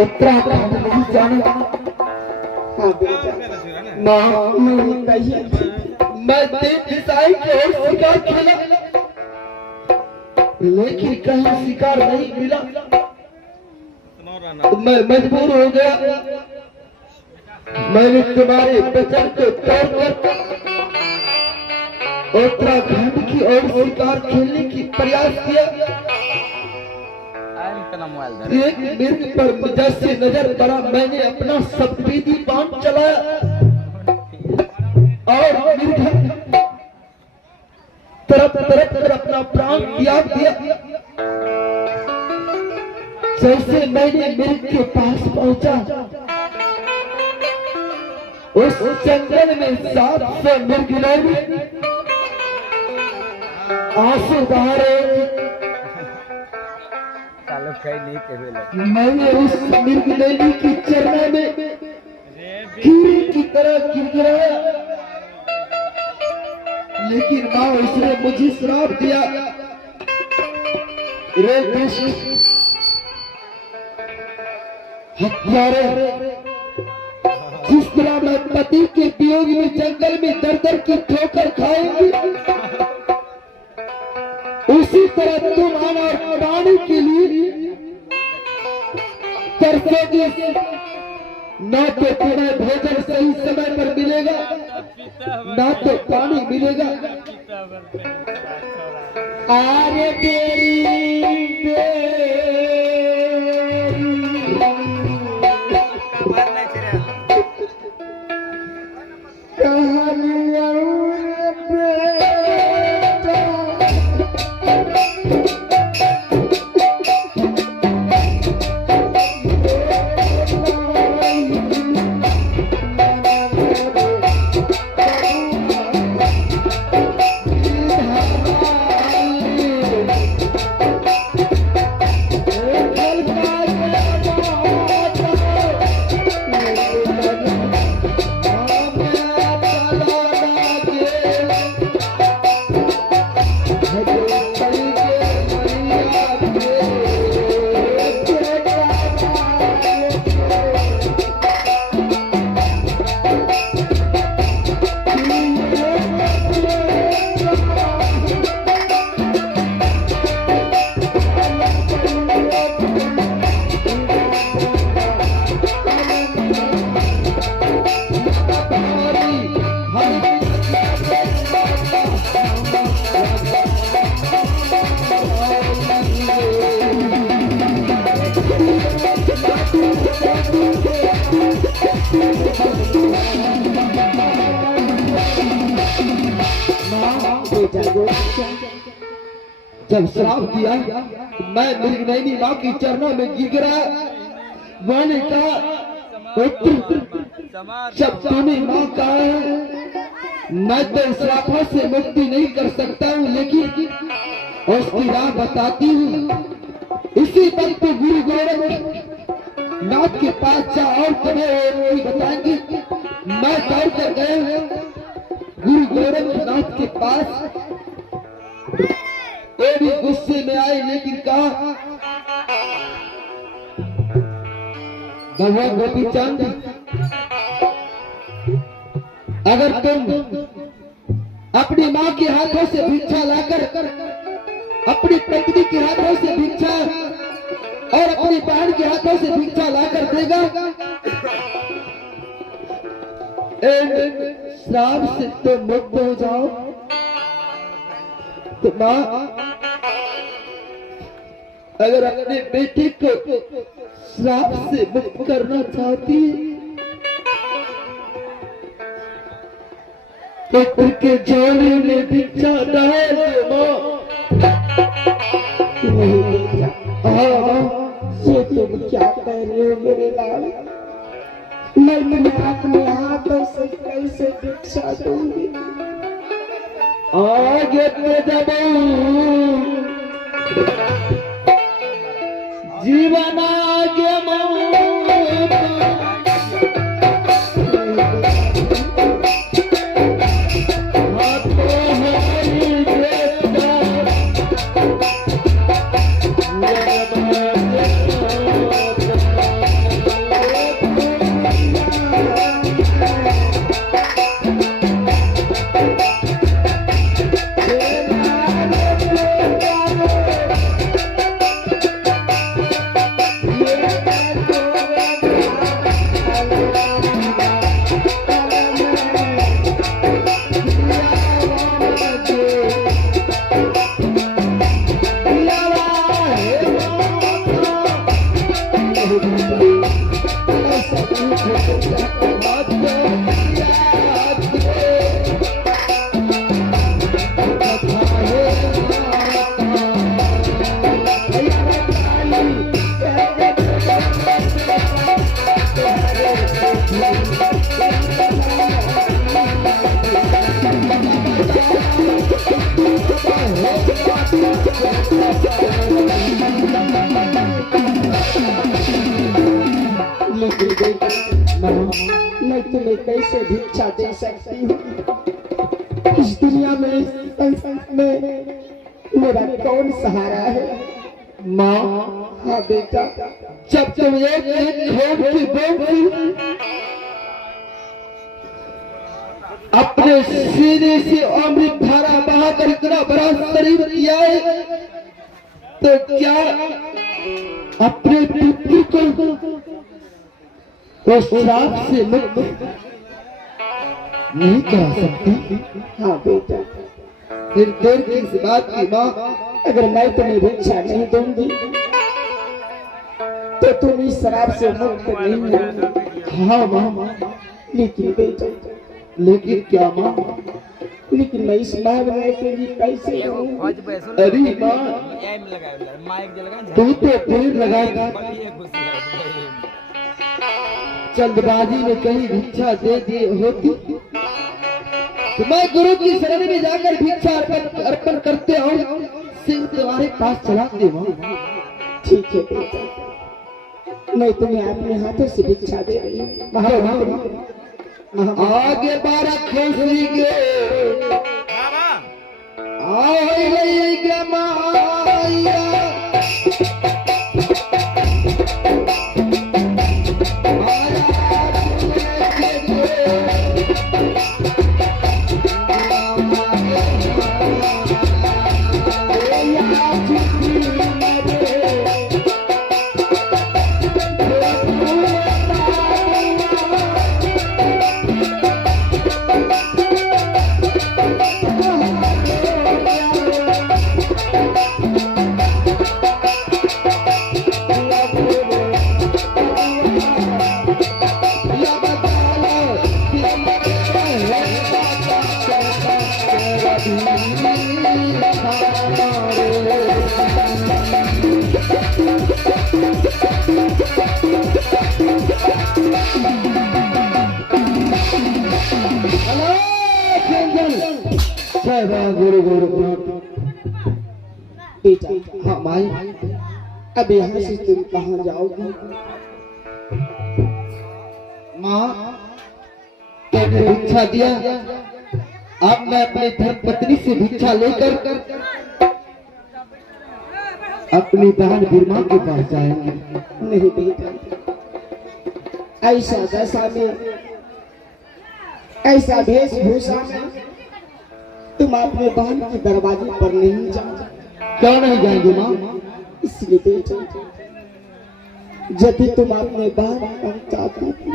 उत्तराखंड नहीं जाना। मैं दिशाई के शिकार खेला, लेकिन कहीं शिकार नहीं मिला। मैं मजबूर हो गया। मैंने तुम्हारे वचन को तोड़कर उत्तराखंड की ओर शिकार खेलने की प्रयास किया। एक मिर्ग पर मुझसे नजर पड़ा। मैंने अपना सफेदी बाण चलाया और मिर्ग तरफ तरफ कर अपना प्राण त्याग दिया। जैसे मैंने मिर्ग के पास पहुंचा, उस जंगल में 700 मिर्ग लोग आंसू बहा रहे थे। मैंने उस मृगनयनी की चरना में कीड़े की तरह गिड़गिड़ाया, लेकिन माँ उसने मुझे श्राप दिया। रे कृष्ण हत्यारे, जिस तरह मैं पति के वियोग में जंगल में दर दर की ठोकर खाएंगे, उसी तरह तुम हमारे प्राणी के लिए तरसोगे। ना तो तुम्हें भोजन सही समय पर मिलेगा, ना तो पानी मिलेगा। आरे जब श्राप दिया, मैं मृगनयनी माँ की चरणों में गिर गिरा। मैंने कहा, जब तूने माँ कहा है, मैं तो श्रापों से मुक्ति नहीं कर सकता हूँ, लेकिन उसकी राह बताती हूँ। इसी वक्त गुरु गोरखनाथ के पास जा और तुम्हें बताएंगे। मैं दौड़ कर गए गुरु गोरखनाथ के पास। वो भी गुस्से में आए, लेकिन कहा, भगवान गोपी चंद, अगर तुम अपनी माँ के हाथों से भिक्षा लाकर अपनी पत्नी के हाथों से भिक्षा और अपनी बहन के हाथों से भिक्षा लाकर देगा, श्राप से तुम मुक्त हो जाओ। तो माँ अगर अपने बेटे को श्राप से मुक्त करना चाहती है, तो के जोड़े में भिक्षा डाल दो माँ। ये तुम क्या कह रहे हो मेरे लाल? मैं तुम्हें अपने हाथों से कैसे भिक्षा दूंगी? आगे जब जीवन आगे ऐसा नहीं होता। मैं तुम्हें कैसे भिक्षा दे सकती हूँ? इस दुनिया में मेरा कौन सहारा है? माँ, हाँ बेटा, जब तुम एक खोट की बहू अपने सीने से अमृत धारा बहाकर इतना बड़ा शरीर किया है, तो क्या अपने पुत्र को उस श्राप से मुक्त नहीं करा सकती? हाँ बेटा, फिर देर की इस बात की माँ। अगर मैं तुम्हें भिक्षा नहीं दूंगी तो तुम इस शराब से मुक्त नहीं होगी। हाँ माँ, लेकिन बेटा, लेकिन क्या माँ? लेकिन मैं इस मांगने के लिए कैसे रहूं? अरे माँ, तू तो देर लगाएगा, जल्दबाजी में कहीं भिक्षा दे दी होती तो मैं गुरु की शरण में जाकर भिक्षा अर्पण करते और सिंह तुम्हारे पास चलाते। माँ ठीक है बेटा, मैं तुम्हें अपने हाथों से भिक्षा दे रही हूँ। आगे 12 खुशी गे आई गे माया गुरु गुरु बेटा, हाँ माई, अब यहाँ से तुम कहाँ जाओगी? माँ, तुमने भिक्षा दिया, अब मैं अपने धर्म पत्नी से भिक्षा लेकर अपनी बहन बिरमा के पास जाएंगे। नहीं बेटा, ऐसा दशा में, ऐसा वेशभूषा में तुम अपने बहन के दरवाजे पर नहीं जाओ। क्यों नहीं जाएंगे माँ? इसलिए बेटा, जब भी तुम अपने बहन का चाहती थी,